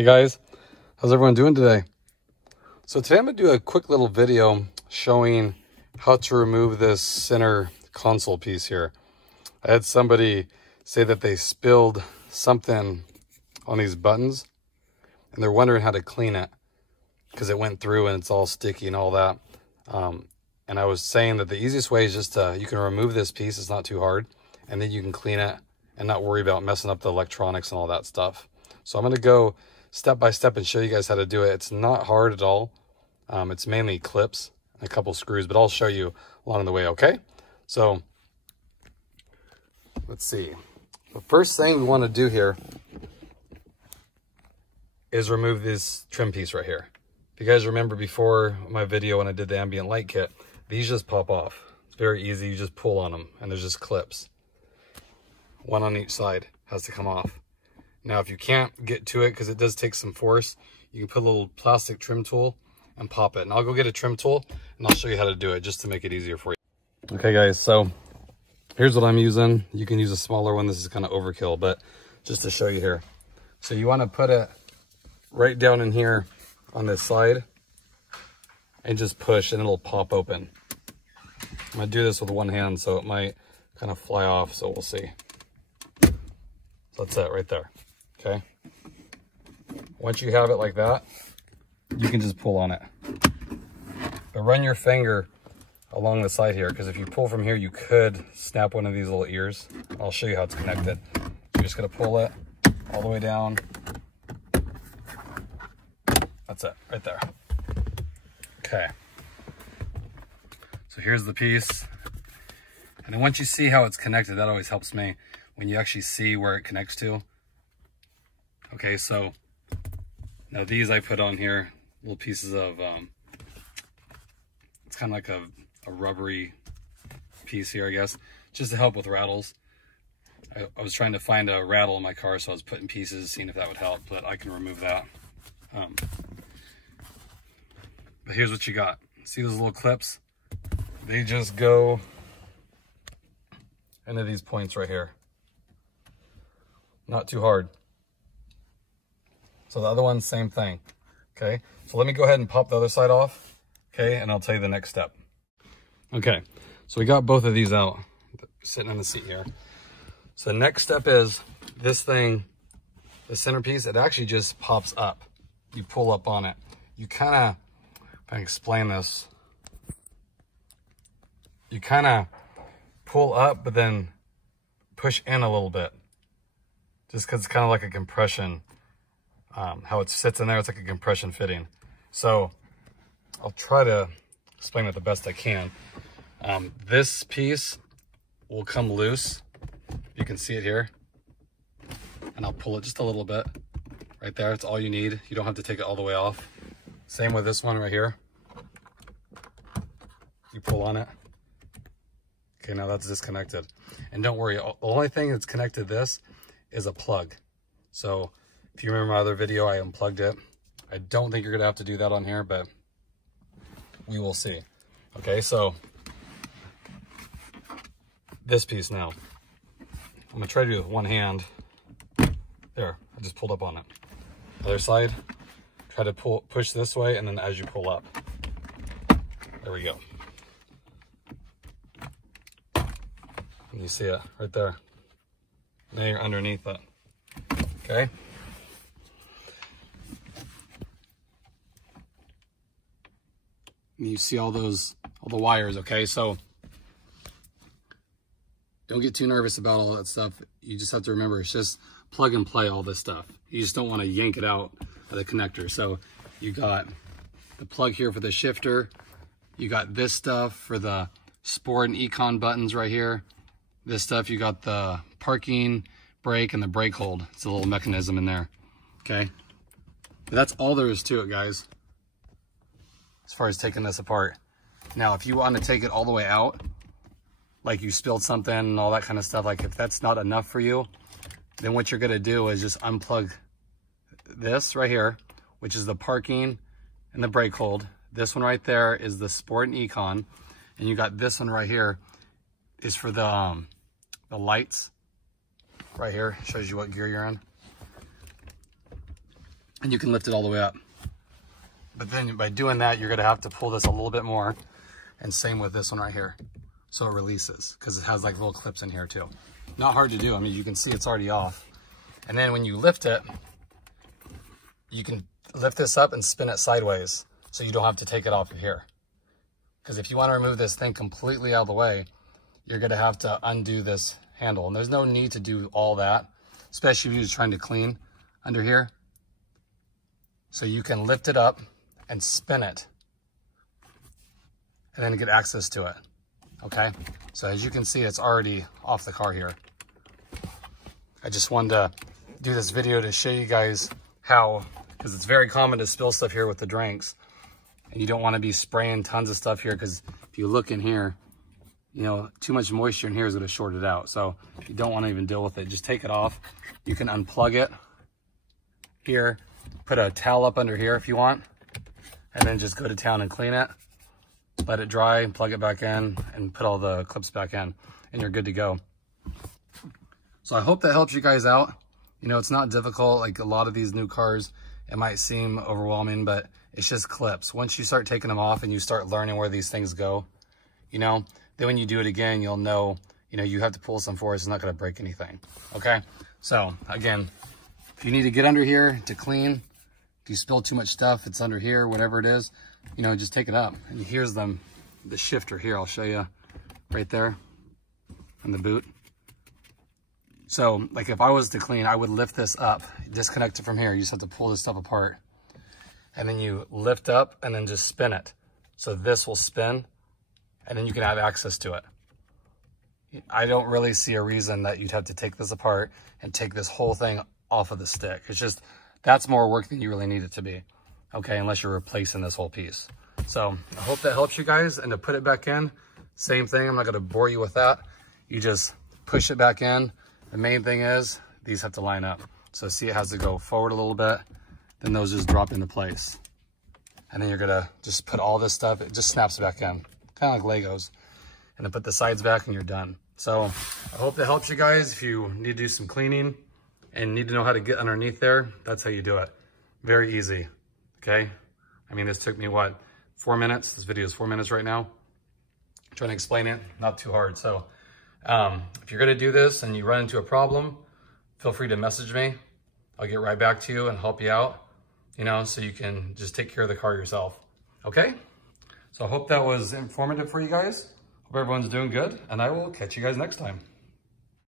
Hey guys, how's everyone doing today? So today I'm going to do a quick little video showing how to remove this center console piece here. I had somebody say that they spilled something on these buttons and they're wondering how to clean it because it went through and it's all sticky and all that. And I was saying that the easiest way is just you can remove this piece, it's not too hard, and then you can clean it and not worry about messing up the electronics and all that stuff. So I'm going to go step by step and show you guys how to do it. It's not hard at all. It's mainly clips and a couple screws, but I'll show you along the way, okay? So let's see. The first thing we want to do here is remove this trim piece right here. If you guys remember before my video when I did the ambient light kit, these just pop off. It's very easy. You just pull on them and there's just clips. One on each side has to come off. Now, if you can't get to it, because it does take some force, you can put a little plastic trim tool and pop it. And I'll go get a trim tool and I'll show you how to do it just to make it easier for you. Okay guys, so here's what I'm using. You can use a smaller one. This is kind of overkill, but just to show you here. So you want to put it right down in here on this side and just push and it'll pop open. I'm going to do this with one hand, so it might kind of fly off, so we'll see. So that's it right there. Okay. Once you have it like that, you can just pull on it. But run your finger along the side here, because if you pull from here, you could snap one of these little ears. I'll show you how it's connected. You're just going to pull it all the way down. That's it, right there. Okay. So here's the piece. And then once you see how it's connected, that always helps me when you actually see where it connects to. Okay, so now these I put on here, little pieces of, it's kind of like a rubbery piece here, I guess, just to help with rattles. I was trying to find a rattle in my car, so I was putting pieces, seeing if that would help, but I can remove that. But here's what you got. See those little clips? They just go into these points right here. Not too hard. So the other one, same thing. Okay, so let me go ahead and pop the other side off. Okay, and I'll tell you the next step. Okay, so we got both of these out, sitting in the seat here. So the next step is this thing, the centerpiece, it actually just pops up. You pull up on it. You kind of, if I can explain this, you kind of pull up, but then push in a little bit. Just because it's kind of like a compression. How it sits in there, it's like a compression fitting. So I'll try to explain it the best I can. This piece will come loose. You can see it here. And I'll pull it just a little bit. Right there, it's all you need. You don't have to take it all the way off. Same with this one right here. You pull on it. Okay, now that's disconnected. And don't worry, the only thing that's connected to this is a plug. So if you remember my other video, I unplugged it. I don't think you're gonna have to do that on here, but we will see. Okay, so this piece now. I'm gonna try to do it with one hand. There, I just pulled up on it. Other side, try to push this way, and then as you pull up. There we go. And you see it right there. Now you're underneath it. Okay. And you see all the wires, okay? So don't get too nervous about all that stuff. You just have to remember, it's just plug and play all this stuff. You just don't want to yank it out of the connector. So you got the plug here for the shifter. You got this stuff for the Sport and Econ buttons right here. This stuff, you got the parking brake and the brake hold. It's a little mechanism in there, okay? But that's all there is to it, guys, as far as taking this apart. Now, if you want to take it all the way out, like you spilled something and all that kind of stuff, like if that's not enough for you, then what you're going to do is just unplug this right here, which is the parking and the brake hold. This one right there is the Sport and Econ. And you got this one right here is for the lights. Right here, shows you what gear you're in. and you can lift it all the way up. But then by doing that, you're gonna have to pull this a little bit more, and same with this one right here. So it releases, because it has like little clips in here too. Not hard to do. I mean, you can see it's already off. And then when you lift it, you can lift this up and spin it sideways, so you don't have to take it off of here. Because if you want to remove this thing completely out of the way, you're going to have to undo this handle. And there's no need to do all that, especially if you're trying to clean under here. So you can lift it up and spin it, and then get access to it. Okay, so as you can see, it's already off the car here. I just wanted to do this video to show you guys how, because it's very common to spill stuff here with the drinks, and you don't want to be spraying tons of stuff here, because if you look in here, you know, too much moisture in here is going to short it out. So you don't want to even deal with it. Just take it off. You can unplug it here, put a towel up under here if you want, and then just go to town and clean it. Let it dry, plug it back in, and put all the clips back in, and you're good to go. So I hope that helps you guys out. You know, it's not difficult. Like a lot of these new cars, it might seem overwhelming, but it's just clips. Once you start taking them off and you start learning where these things go, you know, then when you do it again, you'll know, you know, you have to pull some force. It's not going to break anything. Okay. So again, if you need to get under here to clean, if you spill too much stuff, it's under here, whatever it is, you know, just take it up. And here's the shifter here. I'll show you right there in the boot. So like if I was to clean, I would lift this up, disconnect it from here. You just have to pull this stuff apart, and then you lift up and then just spin it. So this will spin, and then you can have access to it. I don't really see a reason that you'd have to take this apart and take this whole thing off of the stick. It's just, that's more work than you really need it to be. Okay, unless you're replacing this whole piece. So I hope that helps you guys. And to put it back in, same thing. I'm not gonna bore you with that. You just push it back in. The main thing is these have to line up. So see, it has to go forward a little bit, then those just drop into place. And then you're gonna just put all this stuff, it just snaps back in, kind of like Legos. And then put the sides back and you're done. So I hope that helps you guys. If you need to do some cleaning and need to know how to get underneath there, that's how you do it. Very easy. Okay, I mean, this took me what, 4 minutes? This video is 4 minutes right now. I'm trying to explain it, not too hard. So if you're gonna do this and you run into a problem, feel free to message me. I'll get right back to you and help you out, you know, so you can just take care of the car yourself. Okay, so I hope that was informative for you guys. Hope everyone's doing good, and I will catch you guys next time.